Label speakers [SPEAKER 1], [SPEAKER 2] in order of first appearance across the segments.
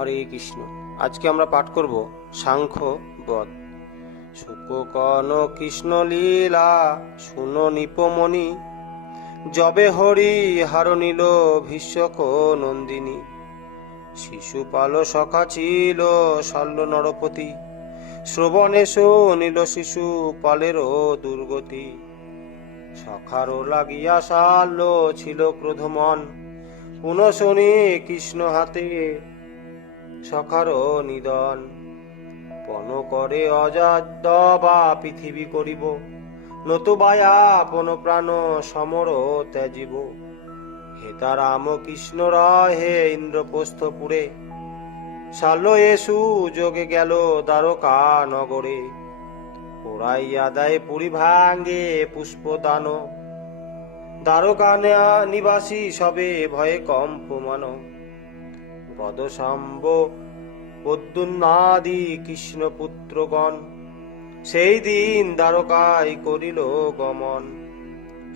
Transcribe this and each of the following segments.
[SPEAKER 1] হরে কৃষ্ণ। আজকে আমরা পাঠ করব সাংখ্য বধ সুককন কৃষ্ণ লীলা, শুনো নিপমণি। যবে হরি হার নিল ভীষ্মক নন্দিনী। শিশুপাল সখা ছিল শল্য নরপতি। শ্রবণে নিল শিশু পালেরও দুর্গতি। সখারও লাগিয়া সাল ছিল ক্রোধমন। পুনঃ শনি কৃষ্ণ হাতে সখারও নিদন। পণ করে অজাদ্য বা পৃথিবী করিব। নতুবায়া আপন প্রাণ সমর ত্যাজিব। হে রাম কৃষ্ণ রয়, হে ইন্দ্রপ্রস্থপুরে। শাল্য এসু যোগে গেল দ্বারকা নগরে। পোড়াইয়া দেয় পুরি ভাঙ্গে পুষ্প দান দ্বারকা নিবাসী সবে ভয়ে কম্পমান। গদশাম্ব পদ্মনাদি কৃষ্ণ পুত্রগণ সেই দিন দ্বারকায় করিল গমন।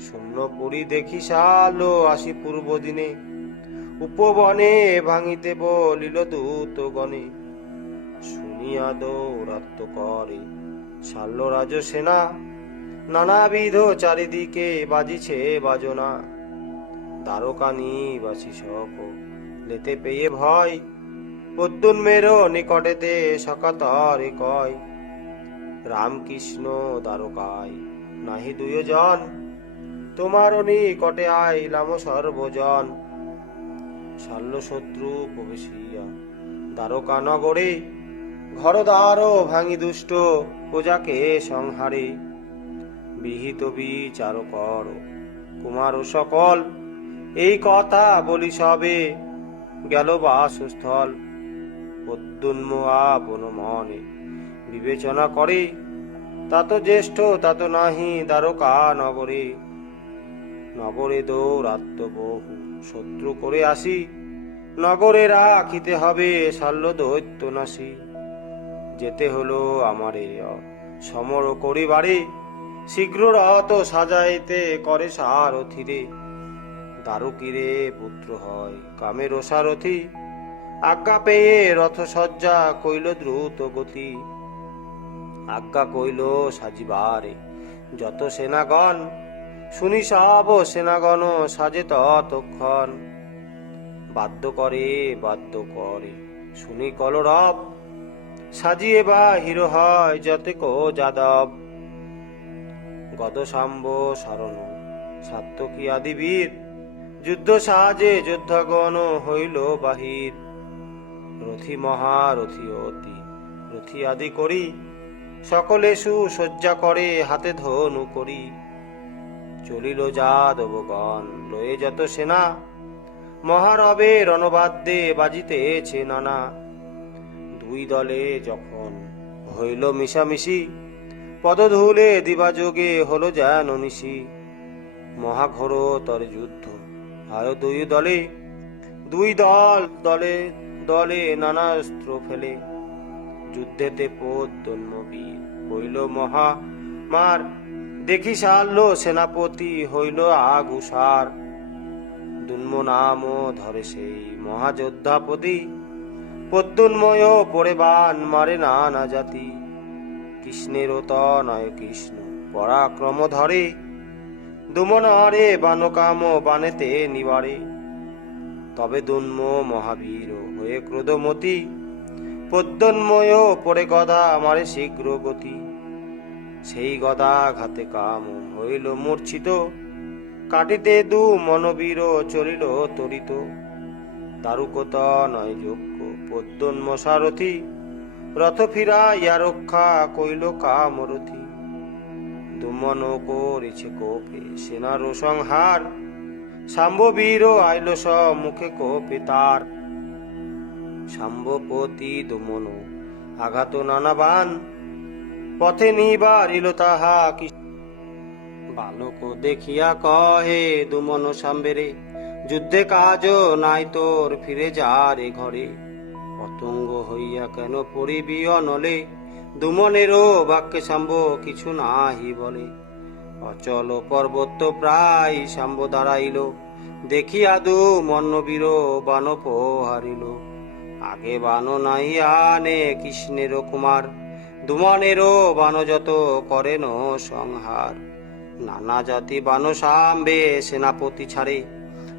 [SPEAKER 1] শূন্য পুরী দেখি সালো আসি পূর্ব দিনে উপবনে ভাঙিতে বলিল দূত গণে শুনিয়া দৌরাত্ম করে শাল্য রাজ সেনা, নানাবিধ চারিদিকে বাজিছে বাজনা। দ্বারকা নিবাসী সক লেতে পেয়ে ভয় পদ্মুন্মের নিকটেতে সকাতরে কয়। রামকৃষ্ণ দ্বারকায় নাহি দুইজন তোমার নিকটে আইলাম সর্বজন। শাল্য শত্রু প্রবেশিয়া দ্বারকা নগরে, ঘরদ্বার ভাঙি দুষ্ট প্রজাকে সংহারে। বিহিত বিচার কর কুমার সকল, এই কথা বলি সবে, গেল বাসস্থল। মনে বিবেচনা করে, তাত জ্যেষ্ঠ, তাত নাহি দ্বারকা নগরে। নগরে দৌরাত্ম বহু শত্রু করে আসি, নগরে রাখিতে হবে শাল্য দৈত্য নাসি যেতে হলো আমারে সমর করিবারে, শীঘ্র রথ সাজাইতে করে সারথিরে। দারুকিরে পুত্র হয় কামের সারথি আজ্ঞা পেয়ে রথ সজ্জা কইল দ্রুত গতি। আজ্ঞা কইল, সাজিবারে, যত সেনাগণ, শুনি সব সেনাগণ সাজে ততক্ষণ। বাদ্য করে বাদ্য করে, শুনি কলরব, সাজিয়ে বা হিরো হয় যতে কো যাদব। গদশাম্ব শরণ, সাত্তকী আদি বীর যুদ্ধ সাজে যোদ্ধাগণ হইল বাহির। রথি মহারথি অতি। রথি আদি করি, সকলে সুসজ্জা করে, হাতে ধনু করি। চলিল যাদবগণ লয়ে যত সেনা। মহারবে রণবাদ্যে বাজিতেছে নানা। দুই দলে যখন হইল মিশামিশি, পদধূলে দিবাযোগে হলো যেন নিশি। মহাঘোর তরে যুদ্ধ, আরও দুই দলে, দুই দল দলে দলে নানা অস্ত্র ফেলে। যুদ্ধেতে পদ্মবীর হইল মহা মার। দেখি সারল সেনাপতি হইল আগুসার। দুন্ম নাম ধরে সেই মহাযোদ্ধাপতি। পদ্মুন্ময় পড়ে বান মারে নানা জাতি। কৃষ্ণের তনয় কৃষ্ণ পরাক্রম ধরে। দুমন হরে বানকাম বানেতে নিবারে। তবে দুন্ম মহাবীর হয়ে ক্রোধমতি পদ্মন্ময় পড়ে গদা মারে শীঘ্র গতি। সেই গদা ঘাতে কাম হইল মূর্ছিত, কাটিতে দু মনবীর চলিল তরিত। দারুকতা নয় যোগ্য পদ্মন্ম সারথি, রথ ফিরা ইয়া রক্ষা কইল কামরথি। দুমন করেছে কোপে সেনার সংহার শাম্ভবীর আইল স মুখে কোপে তার। শাম্ভপতি দুমন, আঘাত নানা বান, পথে নিবারিল তাহা কি বালক দেখিয়া কহে, দুমন সাম্বেরে যুদ্ধে কাজ নাই তোর, ফিরে যা রে ঘরে। পতঙ্গ হইয়া কেন পড়িবি অনলে? দুমনেরও বাক্যে শাম্ব কিছু নাহি বলে। অচল পর্বত প্রায় শাম্ব দাঁড়াইল। দেখিয়া দু মন্নবীর বানপ হারিল আগে বান নাই, আনে কৃষ্ণেরও কুমার। দুমনেরও বান যত করেন সংহার। নানা জাতি বান সাম্বে, সেনাপতি ছাড়ে।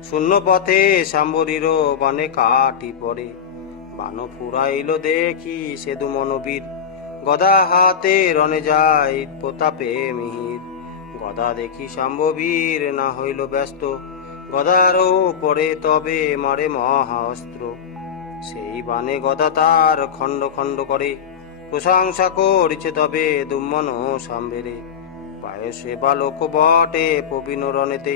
[SPEAKER 1] শূন্য পথে সাম্বরীরও বানে কাটি পড়ে। বান ফুরাইল, দেখি সে দুমনবীর গদা হাতে রনে যায় প্রতাপে মিহির। গদা দেখি শাম্ববীর না হইল ব্যস্ত। গদারও পরে তবে মারে মহা অস্ত্র সেই বানে গদা তার খণ্ড খণ্ড করে। প্রশংসা করিছে তবে দুম্মন সাম্বেরে পায়সে বালক বটে প্রবীণ রণেতে।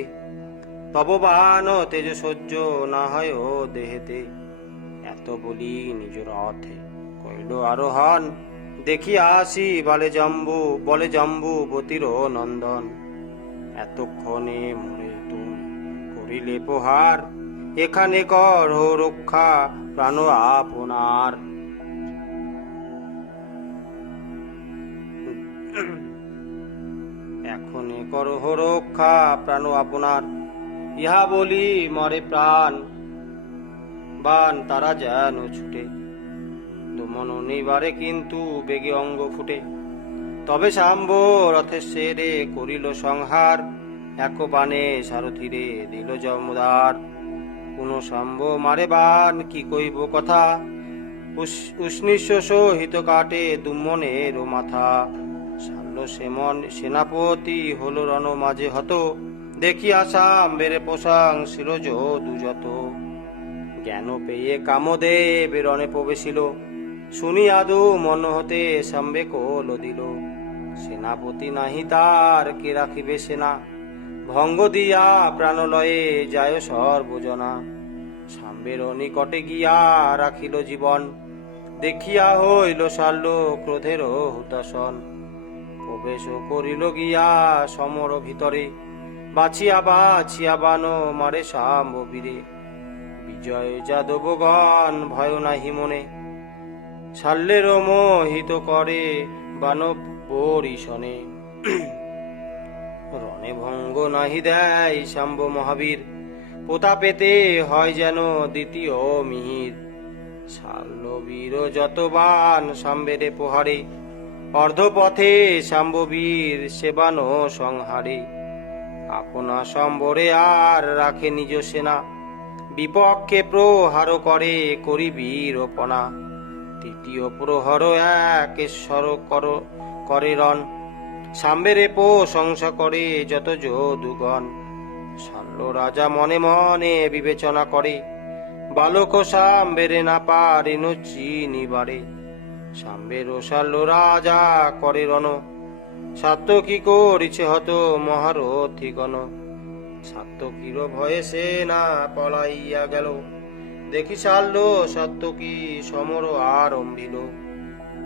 [SPEAKER 1] তব বান তেজ সহ্য না হয় ও দেহেতে। এত বলি নিজ রথে কইল আরোহণ। দেখি আসি বলে জম্বু বলে জম্বু বতির নন্দন। এতক্ষণে মরে তুমি করিলে পোহার এখানে কর হো রক্ষা প্রাণ আপনার। এখনে করহ রক্ষা প্রাণ আপনার, ইহা বলি মরে প্রাণ। বান তারা যেন ছুটে দুমন নিবারে কিন্তু বেগে অঙ্গ ফুটে। তবে শাম্ব রথের সেরে করিল সংহার এক বানে সারথিরে দিল জমদার। কোন শাম্ব মারে বান, কি কইব কথা? উষ্ণিস্য সহিত কাটে দুমনের মাথা। সাল্ল সেমন সেনাপতি হলো রণ মাঝে হত। দেখি আসাম বেড়ে পোষাং শিরজ দুযত জ্ঞান পেয়ে কামদেব রণে প্রবেশিল। শুনি আদু মন হতে সাম্বে কোল দিল। সেনাপতি নাহি তার, কে রাখিবে সেনা? ভঙ্গ দিয়া প্রাণলয়ে যায় সর্বজনা। সাম্বের নিকটে গিয়া রাখিল জীবন। দেখিয়া হইল সাল্ল ক্রোধের হুতাসন প্রবেশ করিল গিয়া সমর ভিতরে। বাছিয়া বাছিয়া বান মারে শাম্ব বীরে বিজয় যাদবগণ ভয় নাহি মনে। শাল্যের মোহিত করে বানব পরিশনে রণে ভঙ্গ নাহি দেয় শাম্ব মহাবীর পোতা পেতে হয় যেন দ্বিতীয় মিহির। শাল্য বীর যতবান সাম্বেরে পোহারে অর্ধপথে শাম্ববীর সেবানো সংহারে। আপনা সম্বরে আর রাখে নিজ সেনা, বিপক্ষে প্রহার করে করি বীরপনা তৃতীয় প্রহর একেশ্বর কর, করে রণ। সাম্বেরে প্রশংসা করে যত যদুগণ। শাল্য রাজা মনে মনে বিবেচনা করে, বালক সাম্বেরে না পারিন চিনিবারে সাম্বের ও শাল্য রাজা করে রণ। সাত্য কি করিছে হত মহারথিগণ। সাত্যকীর ভয়ে সে না পলাইয়া গেল। দেখি সারল সত্যকি সমর আর আরম্ভিল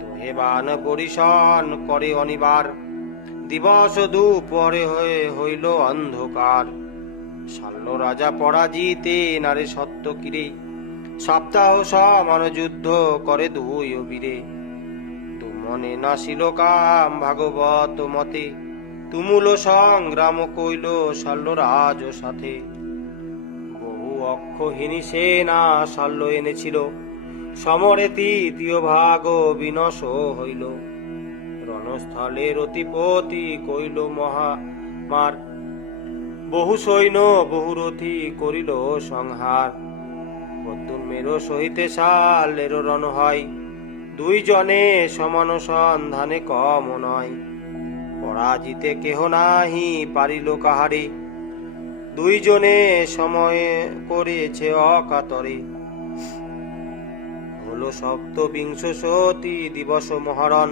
[SPEAKER 1] দোহে বান পরিশন করে অনিবার। দিবস দুপরে হয়ে হইল অন্ধকার। সাল্ল রাজা পরাজিতে নারে সত্য কিরে? সপ্তাহ সমান যুদ্ধ করে দুই বীরে তুমনে নাসিল কাম ভাগবত মতে, তুমুল সংগ্রাম কইল শাল্য রাজ সাথে। অক্ষহীনী সেনা শাল্য এনেছিল। সমরে তৃতীয় ভাগ বিনশ হইল। রণস্থলে রতিপতি কইল মহামার বহু সৈন্য, বহু রথি করিল সংহার। মেরো সহিতে শালের রণ হয়। দুই জনে সমান সন্ধানে কম নয়। পরাজিতে কেহ নাহি পারিল কাহারে দুইজনে সময়ে করেছে অকাতরে। হলো সপ্তবিংশ সতী দিবস মহারণ।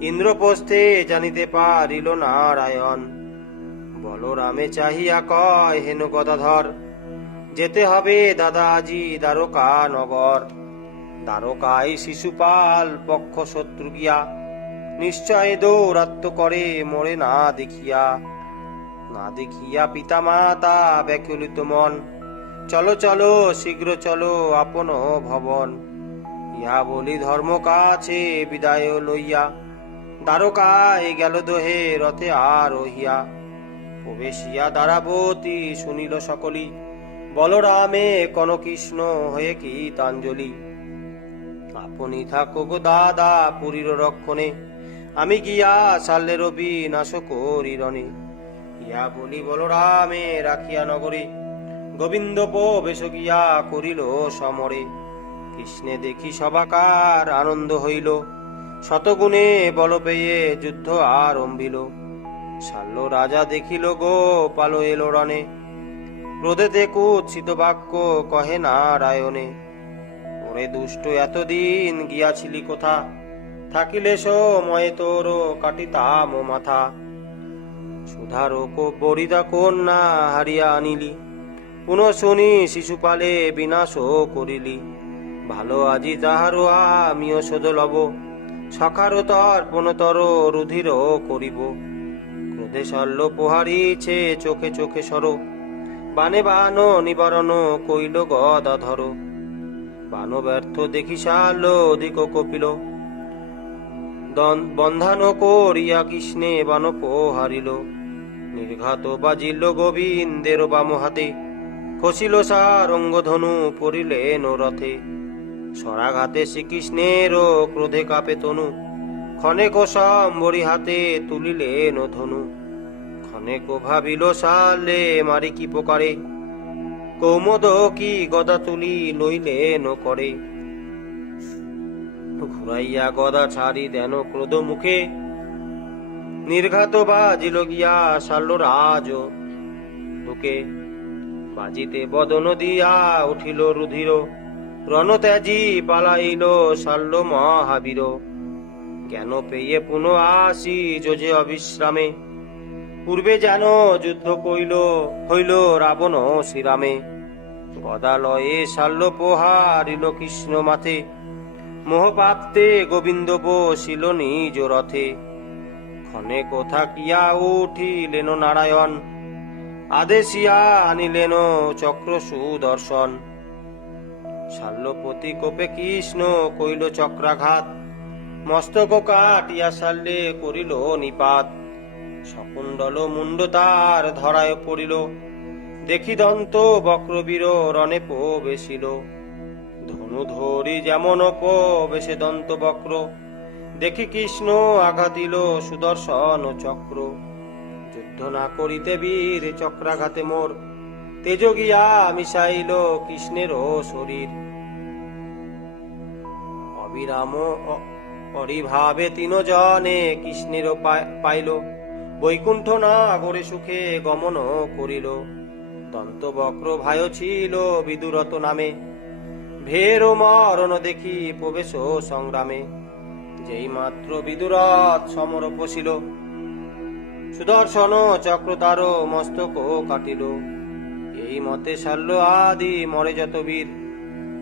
[SPEAKER 1] ইন্দ্রপ্রস্থে জানিতে পারিল নারায়ণ, বলরামে চাহিয়া কয়, হেন গদাধর, যেতে হবে দাদা আজি দ্বারকা নগর দ্বারকায় শিশুপাল পক্ষ শত্রু গিয়া, নিশ্চয় দৌরাত্ম করে মরে না দেখিয়া। না দেখিয়া পিতা মাতা ব্যাকুলিত মন। চলো চলো, শীঘ্র চলো আপন ভবন। ইহা বলি ধর্ম কাছে বিদায় লইয়া। দ্বারকায় গেল দোহে, রথে আর রহিয়া। প্রবেশিয়া দ্বারাবতী শুনিল সকলি, বলরামে কনকৃষ্ণ হয়ে কি তাঞ্জলি আপনি থাকো গো দাদা পুরীর রক্ষণে, আমি গিয়া সাল্লে রবি নাশ করি রণে ইয়া বলি বলরামে রাখিয়া নগরে। গোবিন্দ বেশ গিয়া করিল সমরে। কৃষ্ণে দেখি সবাকার আনন্দ হইল। শতগুণে বল পেয়ে যুদ্ধ আরম্ভিল। শাল্য রাজা দেখিল গো পালো এলো রণে। ক্রোধেতে কুৎসিত বাক্য কহে নারায়ণে। ওরে দুষ্ট, এতদিন গিয়াছিলি কোথা? থাকিলে সময়ে তোর কাটিতাম মাথা। সুধার বরিদা কন্যা হারিয়া আনিলি। পুনঃ শুনি শিশুপালে বিনাশ করিলি। ভালো আজি যাহারো আমিও শোধ লব। সখারো তর্পণতর রুধির করিব। ক্রোধে শল্য পোহারিছে চোখে চোখে সর। বানে বান নিবারণ কইল গদা ধর বান ব্যর্থ দেখি শাল অধিক কপিল। বন্ধান করিয়া কৃষ্ণে বান পোহারিল নির্ঘাত বাজিল গোবিন্দের বাম হাতে খসিল সারঙ্গ ধনু পড়িলেন রথে। সরাঘাতে শ্রীকৃষ্ণের ক্রোধে কাপে তনু। ক্ষণেক সম্বরি হাতে তুলিলেন ধনু। ক্ষণেক ভাবিল সালে মারি কি প্রকারে? কৌমদ কি গদা তুলি লইলেন করে? ঘুরাইয়া গদা ছাড়ি দেন ক্রোধ মুখে নির্ঘাত বাজিল গিয়া সাল্ল রাজ। ঢুকে বাজিতে বদন দিয়া উঠিল রুধির। রণত্যাজি পালাইল সাল্ল মহাবীর। জ্ঞান পেয়ে পুনঃ আসি যোজে অবিশ্রামে। পূর্বে যেন যুদ্ধ কইল, হইল রাবণ শ্রীরামে। গদালয়ে শাল্য পোহারিল কৃষ্ণ মাথে। মোহপাপ্তে গোবিন্দ বসিল নিজ রথে। ক্ষণে কোথা কিয়া উঠিলেন নারায়ণ, আদেশিয়া আনিলেন চক্র সুদর্শন। শাল্যপতি কোপে কৃষ্ণ কইল চক্রাঘাত, মস্তক কাটিয়া শাল্যে করিল নিপাত। শকুণ্ডল মুন্ড তার ধরায় পড়িল দেখি দন্ত বক্রবীর রণে প্রবেশিল। ধরি যেমন প্রবেশে দন্ত বক্র। দেখি কৃষ্ণ আঘাতিল সুদর্শন চক্র। যুদ্ধ না করিতে বীর চক্রাঘাতে মোর। তেজ গিয়া মিশাইল কৃষ্ণেরও শরীর। অবিরাম অরিভাবে তিন জনে কৃষ্ণের পাইল। বৈকুণ্ঠ না গড়ে সুখে গমন করিল। দন্ত বক্র ভাই ছিল বিদুরত নামে। ভের মরণ দেখি প্রবেশ সংগ্রামে। যেই মাত্র বিদুরথ সমর পশিল সুদর্শন চক্র তার মস্তক কাটিল। এই মতে শাল্য আদি মরে যত বীর,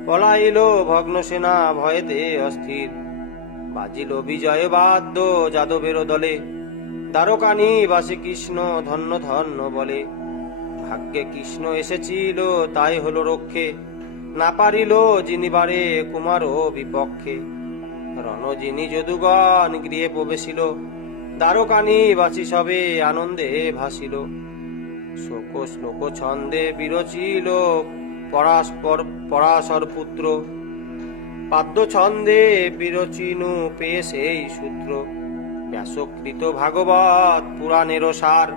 [SPEAKER 1] পলাইল ভগ্ন সেনা ভয়েতে অস্থির। বাজিল বিজয় বাদ্য যাদবের দলে, দ্বারকানি বাসে কৃষ্ণ ধন্য ধন্য বলে। ভাগ্যে কৃষ্ণ এসেছিল, তাই হলো রক্ষে। না পারিল যিনি বারে কুমারও বিপক্ষে। রণজিনী যদুগণ গৃহে প্রবেশিল, দ্বারকানি বাসি সবে আনন্দে ভাসিল। শোক শ্লোক ছন্দে বিরচিল পরাস্পর পরাশর পুত্র পাদ্য ছন্দে বিরচিনু পেয়ে সূত্র। ব্যাসকৃত ভাগবত পুরাণের সার,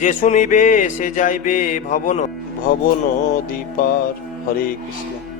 [SPEAKER 1] যে শুনিবে সে যাইবে ভবন। ভবন দীপার হরে কৃষ্ণ।